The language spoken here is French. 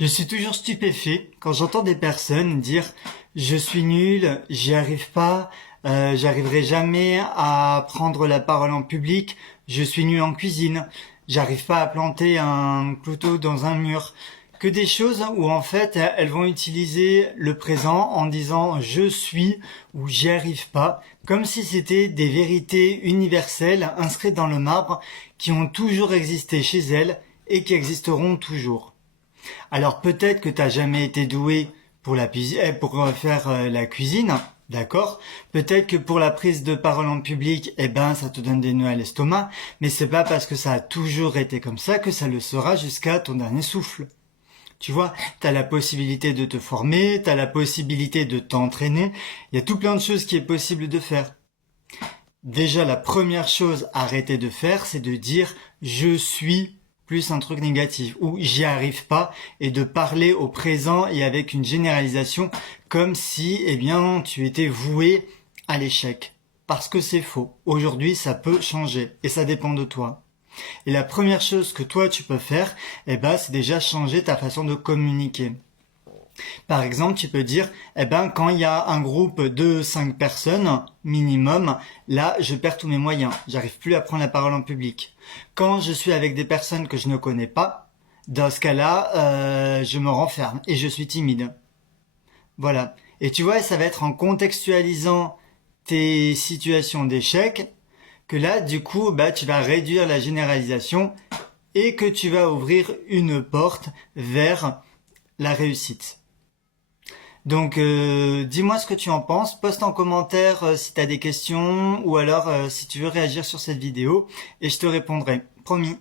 Je suis toujours stupéfait quand j'entends des personnes dire je suis nul, j'y arrive pas, j'arriverai jamais à prendre la parole en public, je suis nul en cuisine, j'arrive pas à planter un clou dans un mur. Que des choses où en fait elles vont utiliser le présent en disant je suis ou j'y arrive pas, comme si c'était des vérités universelles inscrites dans le marbre qui ont toujours existé chez elles et qui existeront toujours. Alors peut-être que t'as jamais été doué pour pour faire la cuisine, d'accord? Peut-être que pour la prise de parole en public, ça te donne des nœuds à l'estomac, mais c'est pas parce que ça a toujours été comme ça que ça le sera jusqu'à ton dernier souffle. Tu vois, t'as la possibilité de te former, t'as la possibilité de t'entraîner, il y a tout plein de choses qui est possible de faire. Déjà, la première chose à arrêter de faire, c'est de dire je suis plus un truc négatif ou j'y arrive pas et de parler au présent et avec une généralisation comme si, tu étais voué à l'échec. Parce que c'est faux. Aujourd'hui, ça peut changer et ça dépend de toi. Et la première chose que toi tu peux faire, c'est déjà changer ta façon de communiquer. Par exemple, tu peux dire, quand il y a un groupe de 5 personnes, minimum, là, je perds tous mes moyens. J'arrive plus à prendre la parole en public. Quand je suis avec des personnes que je ne connais pas, dans ce cas-là, je me renferme et je suis timide. Voilà. Et tu vois, ça va être en contextualisant tes situations d'échec que là, du coup, tu vas réduire la généralisation et que tu vas ouvrir une porte vers la réussite. Donc dis-moi ce que tu en penses, poste en commentaire si tu as des questions ou alors si tu veux réagir sur cette vidéo et je te répondrai, promis.